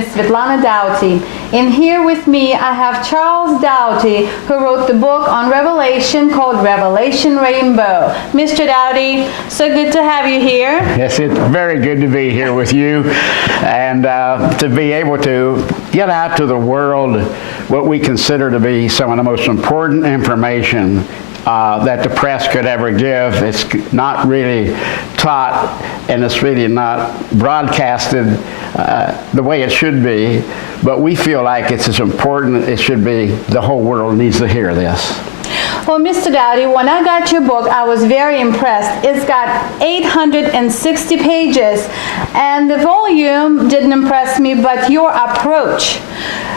is Svetlana Doughty, and here with me I have Charles Doughty, who wrote the book on Revelation called Revelation Rainbow. Mr. Doughty, so good to have you here. Yes, it's very good to be here with you and to be able to get out to the world what we consider to be some of the most important information that the press could ever give. It's not really taught, and it's really not broadcasted the way it should be, but we feel like it's as important as it should be. The whole world needs to hear this. Well, Mr. Doughty, when I got your book, I was very impressed. It's got 860 pages, and the volume didn't impress me, but your approach.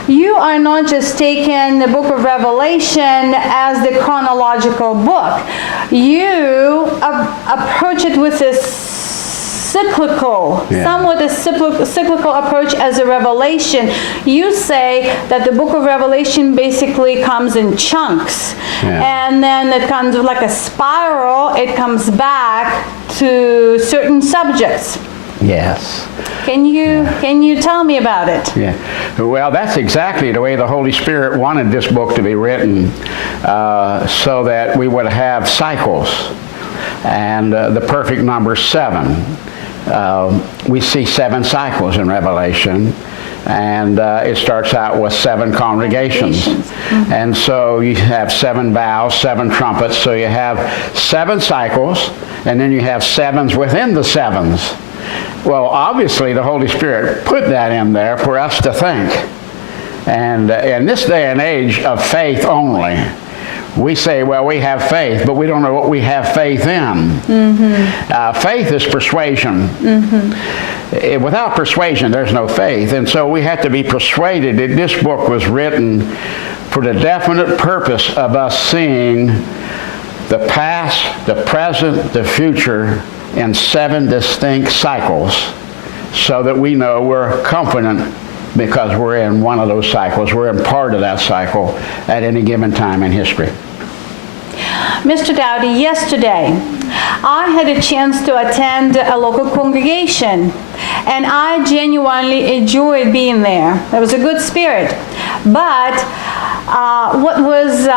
You are not just taking the book of Revelation as the chronological book. You approach it with this somewhat a cyclical approach as a revelation. You say that the book of Revelation basically comes in chunks, and then it comes like a spiral. It comes back to certain subjects. Yes. Can you tell me about it? Yeah. Well, that's exactly the way the Holy Spirit wanted this book to be written, so that we would have cycles, and the perfect number 7. We see 7 cycles in Revelation, and it starts out with 7 congregations. And so you have 7 boughs, 7 trumpets, so you have 7 cycles, and then you have 7s within the 7s. Well, obviously the Holy Spirit put that in there for us to think. And in this day and age of faith only, we say, well, we have faith, but we don't know what we have faith in. Faith is persuasion. Without persuasion, there's no faith. And so we have to be persuaded that this book was written for the definite purpose of us seeing the past, the present, the future in 7 distinct cycles, so that we know we're confident because we're in one of those cycles. We're in part of that cycle at any given time in history. Mr. Doughty, yesterday I had a chance to attend a local congregation, and I genuinely enjoyed being there. There was a good spirit. But what was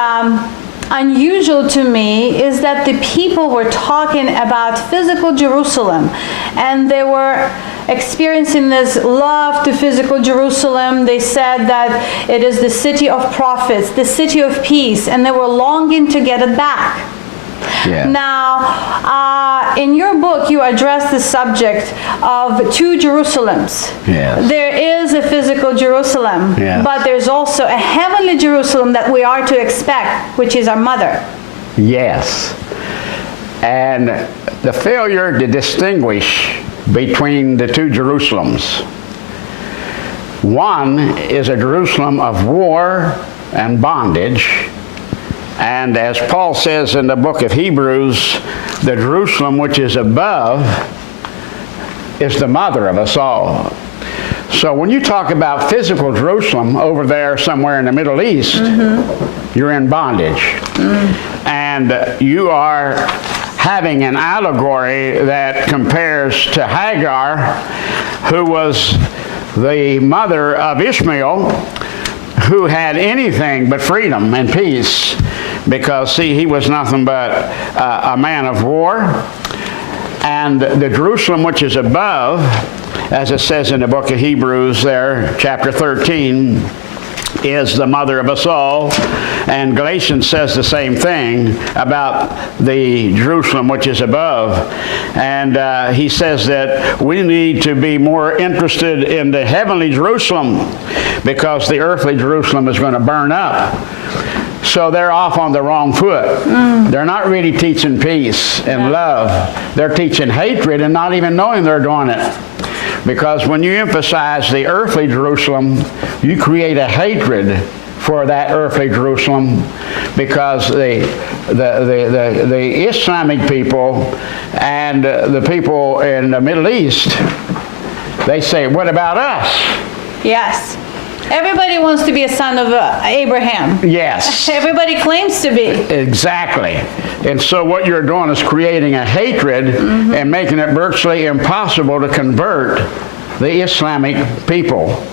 unusual to me is that the people were talking about physical Jerusalem, and they were experiencing this love to physical Jerusalem. They said that it is the city of prophets, the city of peace, and they were longing to get it back. Yeah. Now, in your book, you address the subject of 2 Jerusalems. Yes. There is a physical Jerusalem, but there's also a heavenly Jerusalem that we are to expect, which is our mother. Yes. And the failure to distinguish between the 2 Jerusalems. One is a Jerusalem of war and bondage. And as Paul says in the book of Hebrews, the Jerusalem which is above is the mother of us all. So when you talk about physical Jerusalem over there somewhere in the Middle East, you're in bondage. And you are having an allegory that compares to Hagar, who was the mother of Ishmael, who had anything but freedom and peace, because, see, he was nothing but a man of war. And the Jerusalem which is above, as it says in the book of Hebrews there, chapter 13, is the mother of us all. And Galatians says the same thing about the Jerusalem which is above. And he says that we need to be more interested in the heavenly Jerusalem, because the earthly Jerusalem is going to burn up. So they're off on the wrong foot. They're not really teaching peace and love. They're teaching hatred and not even knowing they're doing it. Because when you emphasize the earthly Jerusalem, you create a hatred for that earthly Jerusalem, because the Islamic people and the people in the Middle East, they say, what about us? Yes. Everybody wants to be a son of Abraham. Yes. Everybody claims to be. Exactly. And so what you're doing is creating a hatred and making it virtually impossible to convert the Islamic people.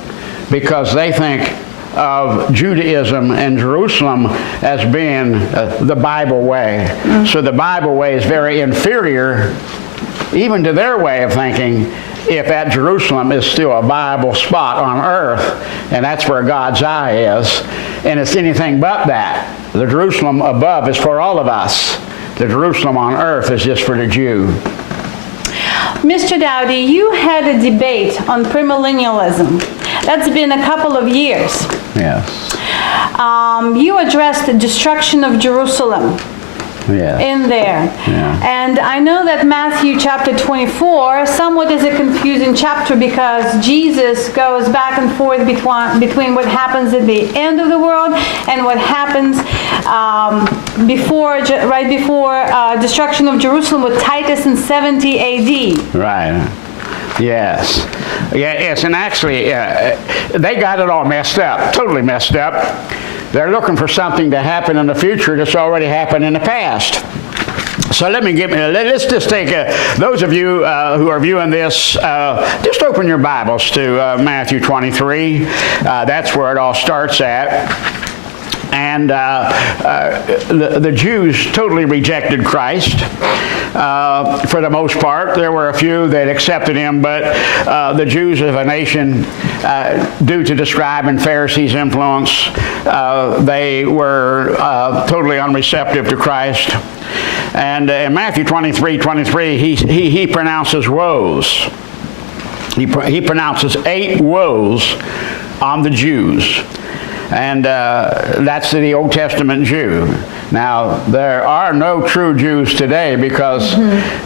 because they think of Judaism and Jerusalem as being the Bible way. So the Bible way is very inferior even to their way of thinking, if that Jerusalem is still a viable spot on earth, and that's where God's eye is, and it's anything but that. The Jerusalem above is for all of us. The Jerusalem on earth is just for the Jew. Mr. Doughty, you had a debate on premillennialism. That's been a couple of years. Yes. You addressed the destruction of Jerusalem Yes. in there. Yeah. And I know that Matthew chapter 24 somewhat is a confusing chapter because Jesus goes back and forth between what happens at the end of the world and what happens right before destruction of Jerusalem with Titus in 70 AD. Right. Yes. Yes, and actually, they got it all messed up, totally messed up. They're looking for something to happen in the future that's already happened in the past. So let's just take, those of you who are viewing this, just open your Bibles to Matthew 23. That's where it all starts at. And the Jews totally rejected Christ for the most part. There were a few that accepted him, but the Jews of a nation, due to the scribe and Pharisees' influence, they were totally unreceptive to Christ. And in Matthew 23, he pronounces woes. He pronounces 8 woes on the Jews. And that's the Old Testament Jew. Now, there are no true Jews today because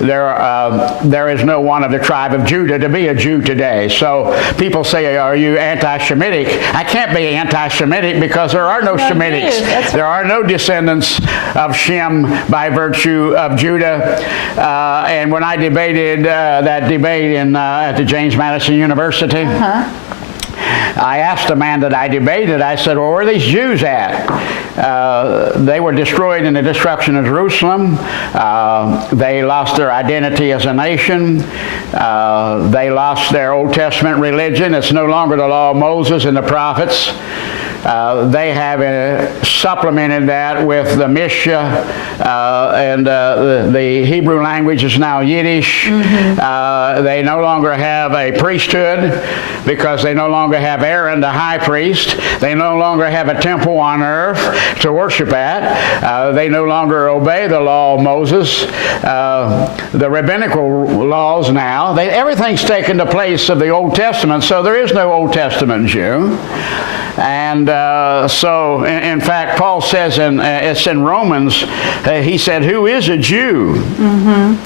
there is no one of the tribe of Judah to be a Jew today. So people say, are you anti-Semitic? I can't be anti-Semitic because there are no Semitics. There are no descendants of Shem by virtue of Judah. And when I debated that debate at the James Madison University, I asked the man that I debated, I said, well, where are these Jews at? They were destroyed in the destruction of Jerusalem. They lost their identity as a nation. They lost their Old Testament religion. It's no longer the law of Moses and the prophets. They have supplemented that with the Mishya, and the Hebrew language is now Yiddish. They no longer have a priesthood because they no longer have Aaron, the high priest. They no longer have a temple on earth to worship at. They no longer obey the law of Moses. The rabbinical laws now, everything's taken the place of the Old Testament, so there is no Old Testament Jew. And so, in fact, Paul says, it's in Romans, he said, who is a Jew? And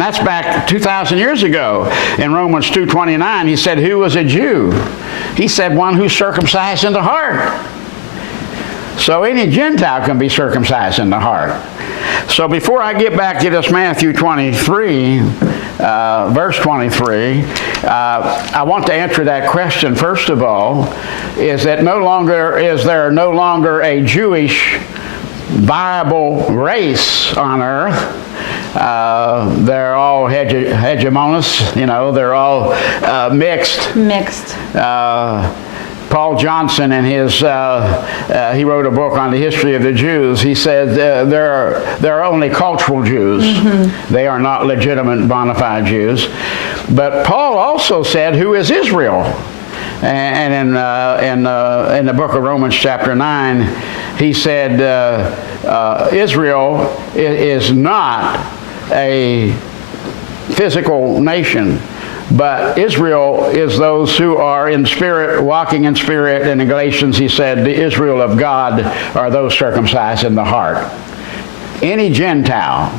that's back 2,000 years ago. In Romans 2:29, he said, who was a Jew? He said, one who's circumcised in the heart. So any Gentile can be circumcised in the heart. So before I get back to this Matthew 23, verse 23, I want to answer that question first of all, is there no longer a Jewish viable race on earth? They're all hegemonous, they're all mixed. Paul Johnson, in his, he wrote a book on the history of the Jews. He said there are only cultural Jews. They are not legitimate bona fide Jews. But Paul also said, who is Israel? And in the book of Romans chapter 9, he said Israel is not a physical nation. But Israel is those who are in spirit, walking in spirit. And in Galatians, he said, the Israel of God are those circumcised in the heart. Any Gentile,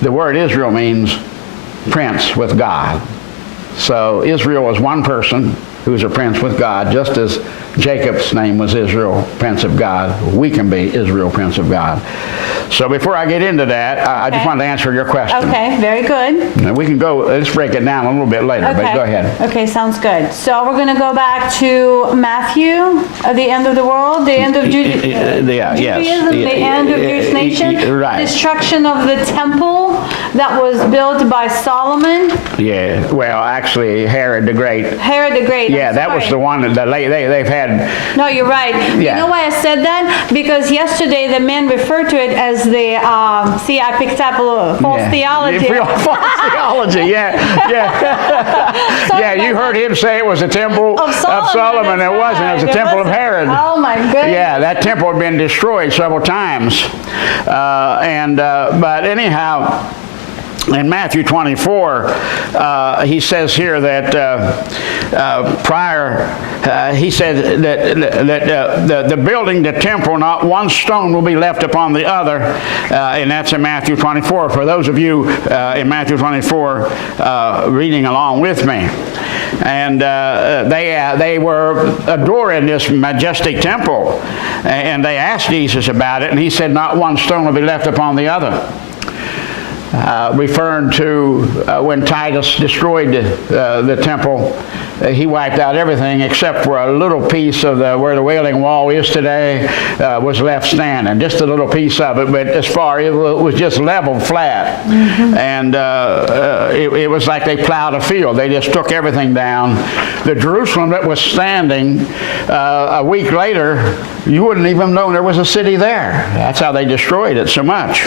the word Israel means prince with God. So Israel is one person who's a prince with God, just as Jacob's name was Israel, Prince of God. We can be Israel, Prince of God. So before I get into that, I just wanted to answer your question. Okay, very good. And we can go, let's break it down a little bit later, but go ahead. Okay, sounds good. So we're going to go back to Matthew, the end of the world, the end of Judaism, the end of Jewish nation, right. destruction of the temple, that was built by Solomon. Yeah, well, actually, Herod the Great. Herod the Great. Yeah, that was the one that they've had. No, you're right. Yeah. You know why I said that? Because yesterday the men referred to it as the, see, I picked up a little false theology. False theology, yeah. Yeah, you heard him say it was a temple of Solomon. It wasn't. It was a temple of Herod. Oh, my goodness. Yeah, that temple had been destroyed several times. But anyhow, in Matthew 24, he says here that he said that the building, the temple, not one stone will be left upon the other, and that's in Matthew 24. For those of you in Matthew 24 reading along with me. And they were adoring this majestic temple, and they asked Jesus about it, and he said, not one stone will be left upon the other. Referring to when Titus destroyed the temple, he wiped out everything except for a little piece of where the Wailing Wall is today was left standing, just a little piece of it. But as far it was just level flat, and it was like they plowed a field. They just took everything down. The Jerusalem that was standing a week later, you wouldn't even know there was a city there. That's how they destroyed it so much.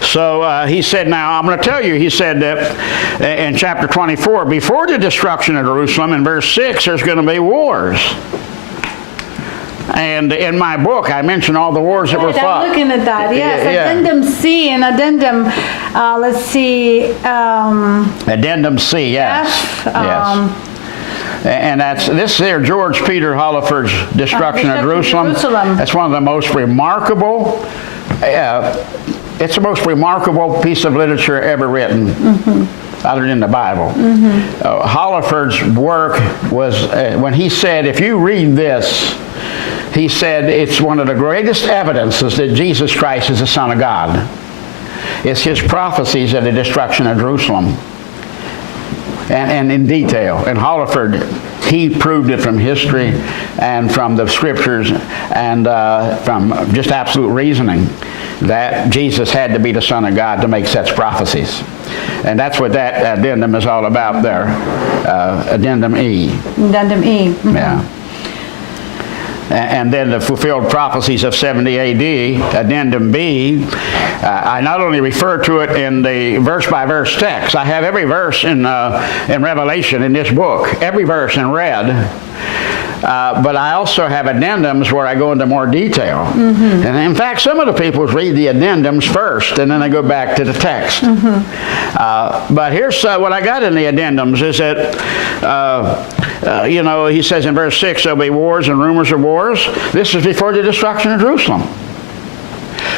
So he said, now I'm going to tell you, he said that in chapter 24, before the destruction of Jerusalem, in verse 6, there's going to be wars. And in my book, I mentioned all the wars that were fought. I'm looking at that, yes. Yeah. Addendum C and addendum, let's see. Addendum C, yes. F, yes. And this here, George Peter Hollifer's Destruction of Jerusalem. That's one of the most remarkable, it's the most remarkable piece of literature ever written, other than the Bible. Hollifer's work was, when he said, if you read this, he said it's one of the greatest evidences that Jesus Christ is the Son of God. It's his prophecies of the destruction of Jerusalem. And in detail. And Hollifer, he proved it from history and from the scriptures and from just absolute reasoning that Jesus had to be the Son of God to make such prophecies. And that's what that addendum is all about there. Addendum E. Addendum E. Yeah. And then the fulfilled prophecies of 70 A.D., Addendum B, I not only refer to it in the verse-by-verse text. I have every verse in Revelation in this book, every verse in red. But I also have addendums where I go into more detail. And in fact, some of the people read the addendums first, and then they go back to the text. But here's what I got in the addendums is that, he says in verse 6, there'll be wars and rumors of wars. This is before the destruction of Jerusalem.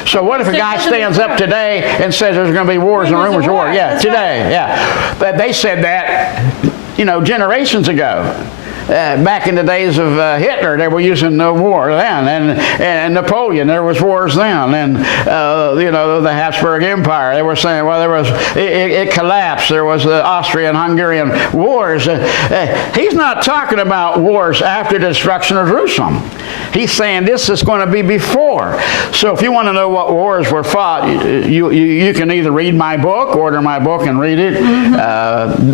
So what if a guy stands up today and says there's going to be wars and rumors of war? Yeah, today, yeah. But they said that, generations ago. Back in the days of Hitler, they were using war then, and Napoleon, there was wars then, and the Habsburg Empire, they were saying, well, it collapsed. There was the Austrian-Hungarian wars. He's not talking about wars after the destruction of Jerusalem. He's saying this is going to be before. So if you want to know what wars were fought, you can either read my book, order my book and read it,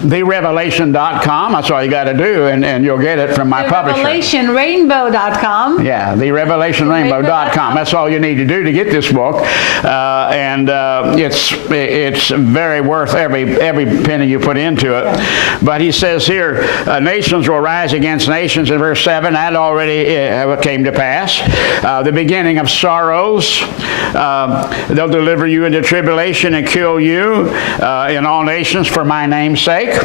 therevelation.com. That's all you got to do, and you'll get it from my publisher. TheRevelationRainbow.com. Yeah, TheRevelationRainbow.com. That's all you need to do to get this book, and it's very worth every penny you put into it. But he says here, nations will rise against nations in verse 7. That already came to pass. The beginning of sorrows. They'll deliver you into tribulation and kill you in all nations for my name's sake.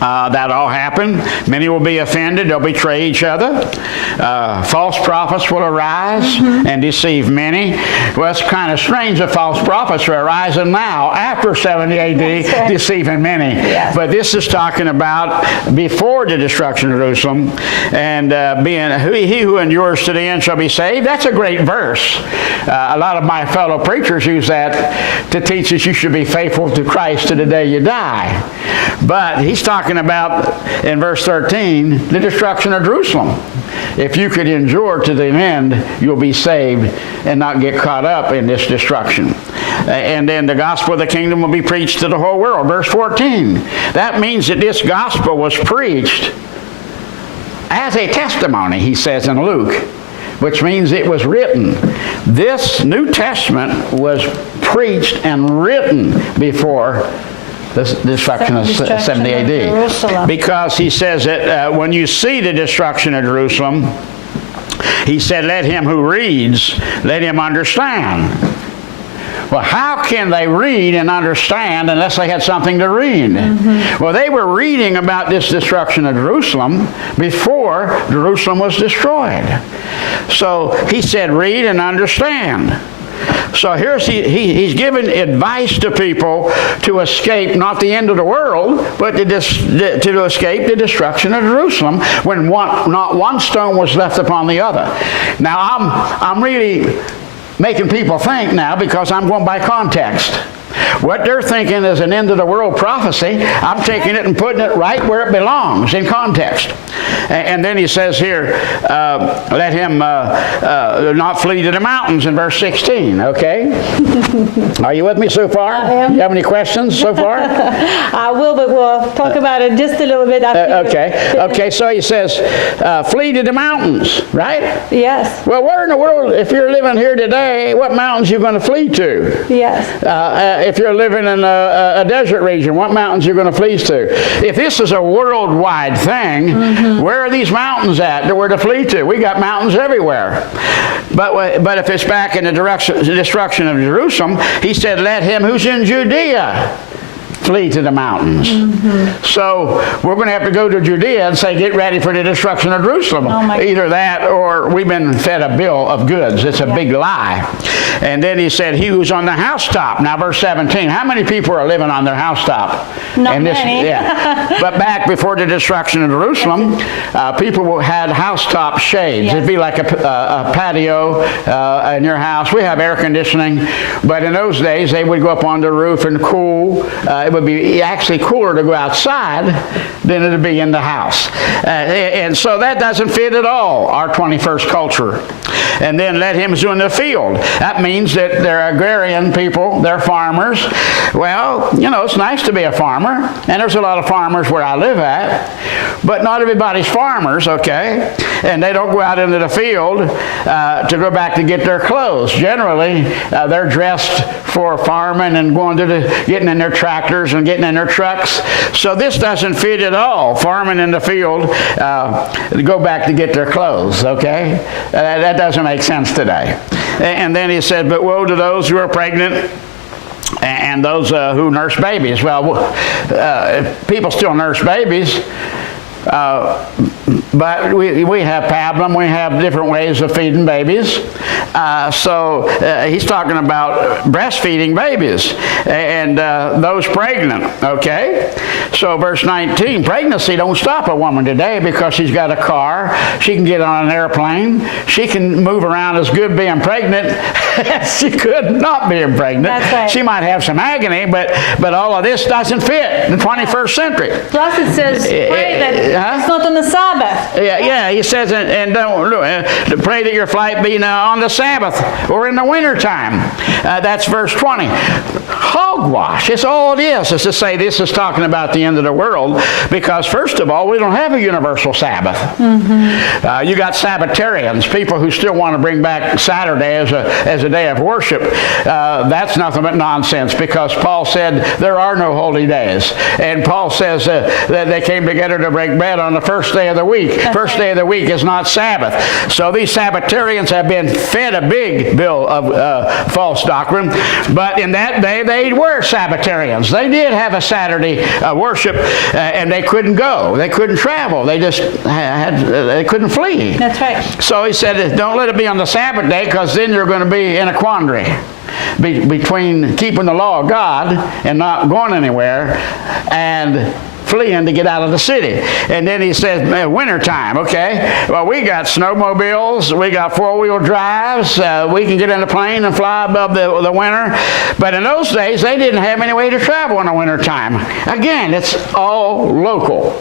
That all happened. Many will be offended. They'll betray each other. False prophets will arise and deceive many. Well, it's kind of strange that false prophets are arising now after 70 A.D. deceiving many. Yes. But this is talking about before the destruction of Jerusalem and being he who endures to the end shall be saved. That's a great verse. A lot of my fellow preachers use that to teach us you should be faithful to Christ to the day you die. But he's talking about, in verse 13, the destruction of Jerusalem. If you could endure to the end, you'll be saved and not get caught up in this destruction. And then the gospel of the kingdom will be preached to the whole world. Verse 14. That means that this gospel was preached as a testimony, he says in Luke, which means it was written. This New Testament was preached and written before the destruction of 70 AD. Because he says that when you see the destruction of Jerusalem, he said, let him who reads, let him understand. Well, how can they read and understand unless they had something to read? Mm-hmm. Well, they were reading about this destruction of Jerusalem before Jerusalem was destroyed. So he said, read and understand. So here's he's giving advice to people to escape not the end of the world, but to escape the destruction of Jerusalem when not one stone was left upon the other. Now I'm really making people think now because I'm going by context. What they're thinking is an end-of-the-world prophecy. I'm taking it and putting it right where it belongs, in context. And then he says here, let him not flee to the mountains in verse 16, okay? Are you with me so far? I am. You have any questions so far? I will, but we'll talk about it just a little bit after. Okay, so he says, flee to the mountains, right? Yes. Well, where in the world, if you're living here today, what mountains are you going to flee to? Yes. If you're living in a desert region, what mountains are you going to flee to? If this is a worldwide thing, mm-hmm. where are these mountains at that we're to flee to? We got mountains everywhere. But if it's back in the destruction of Jerusalem, he said, let him who's in Judea flee to the mountains. Mm-hmm. So we're going to have to go to Judea and say, get ready for the destruction of Jerusalem. Either that or we've been fed a bill of goods. It's a big lie. And then he said, he who's on the housetop. Now verse 17, how many people are living on their housetop? Not many. Yeah. But back before the destruction of Jerusalem, people had housetop shades. Yes. It'd be like a patio in your house. We have air conditioning, but in those days they would go up on the roof and cool. It would be actually cooler to go outside than it would be in the house. And so that doesn't fit at all, our 21st culture. And then let him who's in the field. That means that they're agrarian people, they're farmers. Well, you know, it's nice to be a farmer, and there's a lot of farmers where I live at, but not everybody's farmers, okay? And they don't go out into the field to go back to get their clothes. Generally, they're dressed for farming and going to getting in their tractors and getting in their trucks. So this doesn't fit at all. Farming in the field, go back to get their clothes, okay? That doesn't make sense today. And then he said, but woe to those who are pregnant and those who nurse babies. Well, people still nurse babies. But we have pablum, we have different ways of feeding babies. So he's talking about breastfeeding babies and those pregnant, okay? So verse 19, pregnancy don't stop a woman today because she's got a car, she can get on an airplane, she can move around as good being pregnant as she could not being pregnant. That's right. She might have some agony, but all of this doesn't fit in the 21st century. Plus it says, pray that it's not on the Sabbath. Yeah, he says, and don't pray that your flight be on the Sabbath or in the wintertime. That's verse 20. Hogwash. It's all it is to say this is talking about the end of the world, because first of all, we don't have a universal Sabbath. Mm-hmm. You got Sabbatarians, people who still want to bring back Saturday as a day of worship. That's nothing but nonsense, because Paul said there are no holy days. And Paul says that they came together to break bread on the first day of the week. First day of the week is not Sabbath. So these Sabbatarians have been fed a big bill of false doctrine. But in that day, they were Sabbatarians. They did have a Saturday worship, and they couldn't go. They couldn't travel. They just they couldn't flee. That's right. So he said, don't let it be on the Sabbath day, because then you're going to be in a quandary between keeping the law of God and not going anywhere and fleeing to get out of the city. And then he says, wintertime, okay? Well, we got snowmobiles, we got four-wheel drives, we can get in a plane and fly above the winter. But in those days, they didn't have any way to travel in the wintertime. Again, it's all local.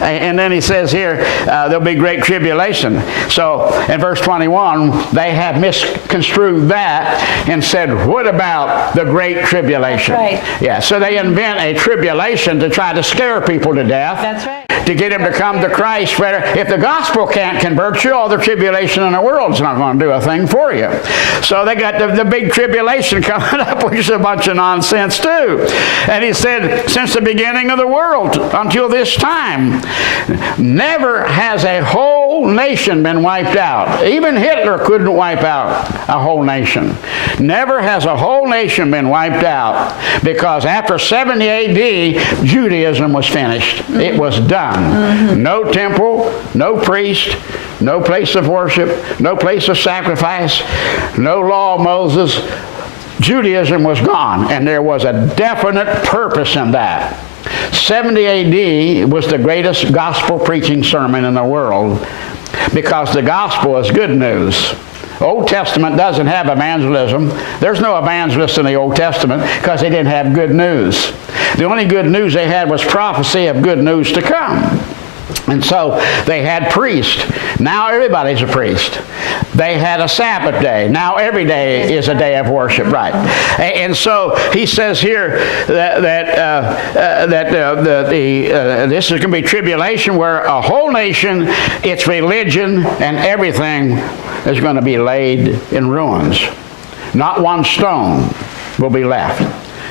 And then he says here, there'll be great tribulation. So in verse 21, they have misconstrued that and said, what about the great tribulation? That's right. Yeah, so they invent a tribulation to try to scare people to death. That's right. To get them to come to Christ. If the gospel can't convert you, all the tribulation in the world's not going to do a thing for you. So they got the big tribulation coming up, which is a bunch of nonsense too. And he said, since the beginning of the world until this time, never has a whole nation been wiped out. Even Hitler couldn't wipe out a whole nation. Never has a whole nation been wiped out, because after 70 AD, Judaism was finished. It was done. No temple, no priest, no place of worship, no place of sacrifice, no law of Moses. Judaism was gone, and there was a definite purpose in that. 70 AD was the greatest gospel preaching sermon in the world, because the gospel is good news. Old Testament doesn't have evangelism. There's no evangelists in the Old Testament because they didn't have good news. The only good news they had was prophecy of good news to come. And so they had priests. Now everybody's a priest. They had a Sabbath day. Now every day is a day of worship, right? And so he says here that this is going to be tribulation, where a whole nation, its religion, and everything is going to be laid in ruins. Not one stone will be left.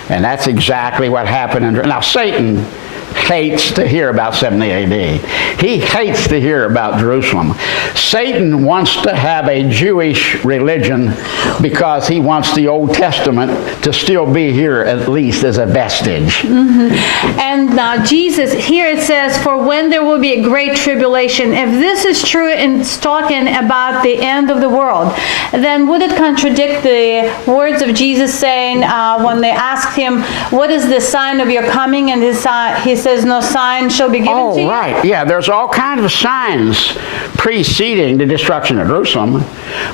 And that's exactly what happened. Now Satan hates to hear about 70 AD. He hates to hear about Jerusalem. Satan wants to have a Jewish religion because he wants the Old Testament to still be here, at least as a vestige. And now Jesus, here it says, for when there will be a great tribulation. If this is true and it's talking about the end of the world, then would it contradict the words of Jesus saying, when they asked him, what is the sign of your coming? And he says, no sign shall be given to you. Oh, right. Yeah, there's all kinds of signs preceding the destruction of Jerusalem.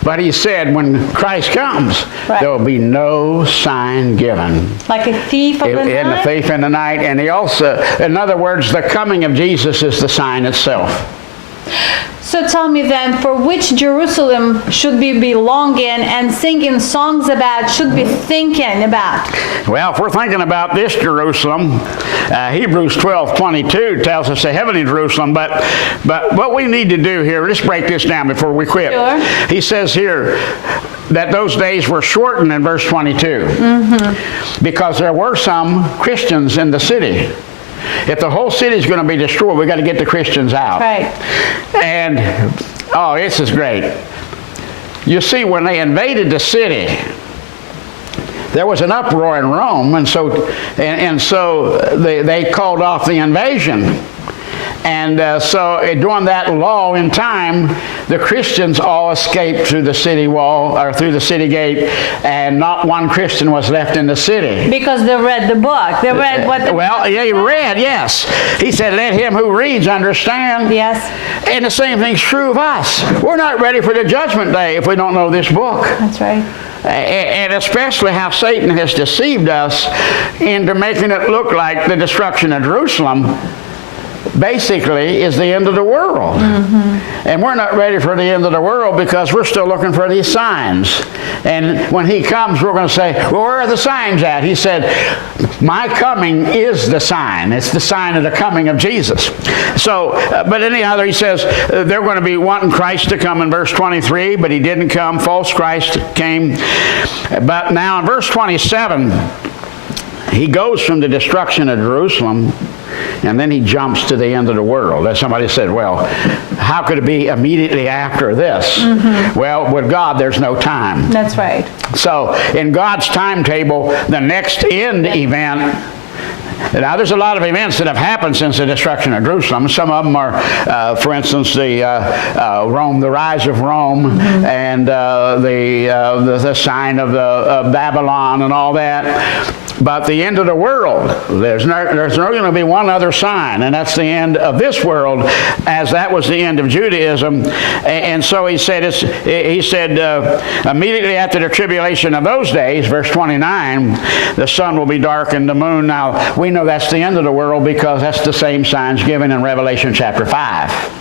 But he said when Christ comes, there will be no sign given. Like a thief of the night? And the thief in the night. And he also, in other words, the coming of Jesus is the sign itself. So tell me then, for which Jerusalem should we be longing and singing songs about, should be thinking about? Well, if we're thinking about this Jerusalem, Hebrews 12:22 tells us the heavenly Jerusalem, but what we need to do here, let's break this down before we quit. Sure. He says here that those days were shortened in verse 22 because there were some Christians in the city. If the whole city is going to be destroyed, we've got to get the Christians out. Right. And, oh, this is great. You see, when they invaded the city, there was an uproar in Rome, and so they called off the invasion. And so during that lull in time, the Christians all escaped through the city wall, or through the city gate, and not one Christian was left in the city. Because they read the book. They read what the... Well, yeah, he read, yes. He said, let him who reads understand. Yes. And the same thing's true of us. We're not ready for the judgment day if we don't know this book. That's right. And especially how Satan has deceived us into making it look like the destruction of Jerusalem basically is the end of the world. And we're not ready for the end of the world because we're still looking for these signs. And when he comes, we're going to say, well, where are the signs at? He said, my coming is the sign. It's the sign of the coming of Jesus. So, but anyhow, he says they're going to be wanting Christ to come in verse 23, but he didn't come. False Christ came. But now in verse 27, he goes from the destruction of Jerusalem, and then he jumps to the end of the world. As somebody said, well, how could it be immediately after this? Well, with God, there's no time. That's right. So in God's timetable, the next end event Now, there's a lot of events that have happened since the destruction of Jerusalem. Some of them are, for instance, the Rome, the rise of Rome, and the sign of Babylon and all that. But the end of the world, there's not going to be one other sign, and that's the end of this world, as that was the end of Judaism. And so he said, immediately after the tribulation of those days, verse 29, the sun will be darkened, the moon. Now, we know that's the end of the world because that's the same signs given in Revelation chapter 5.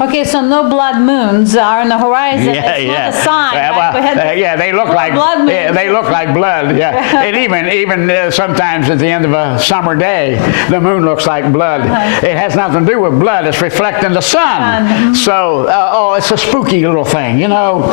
Okay, so no blood moons are on the horizon. It's not a sign. Yeah, they look like blood. Yeah, they look like blood. Yeah, and even sometimes at the end of a summer day, the moon looks like blood. It has nothing to do with blood. It's reflecting the sun. So, it's a spooky little thing. You know,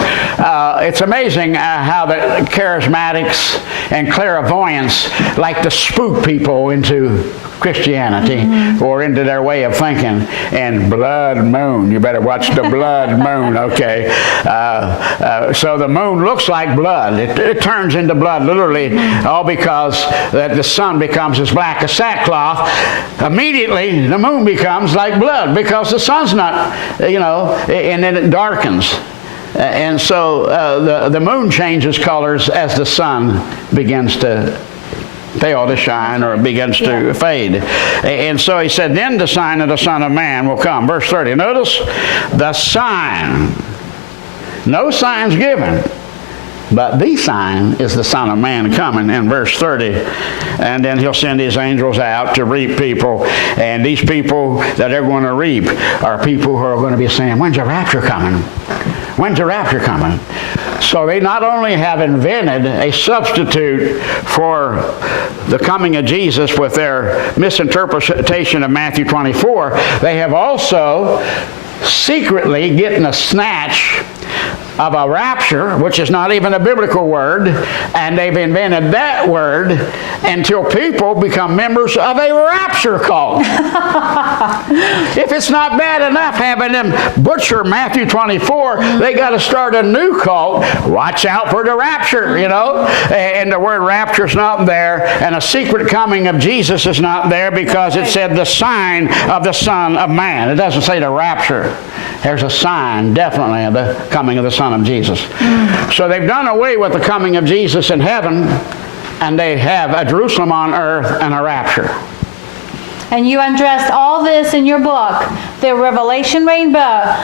it's amazing how the charismatics and clairvoyants like to spook people into Christianity or into their way of thinking. And blood moon, you better watch the blood moon, okay? So the moon looks like blood. It turns into blood literally, all because that the sun becomes as black as sackcloth. Immediately the moon becomes like blood because the sun's not, and then it darkens. And so the moon changes colors as the sun begins to fail to shine or begins to fade. And so he said, then the sign of the Son of Man will come. Verse 30. Notice the sign. No signs given, but the sign is the Son of Man coming in verse 30. And then he'll send his angels out to reap people. And these people that are going to reap are people who are going to be saying, when's the rapture coming? When's the rapture coming? So they not only have invented a substitute for the coming of Jesus with their misinterpretation of Matthew 24, they have also secretly getting a snatch of a rapture, which is not even a biblical word, and they've invented that word until people become members of a rapture cult. If it's not bad enough having them butcher Matthew 24, they got to start a new cult. Watch out for the rapture, and the word rapture is not there, and a secret coming of Jesus is not there because it said the sign of the Son of Man. It doesn't say the rapture. There's a sign, definitely, of the coming of the Son of Jesus. So they've done away with the coming of Jesus in heaven, and they have a Jerusalem on earth and a rapture. And you undressed all this in your book, the Revelation Rainbow,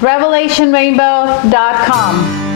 revelationrainbow.com.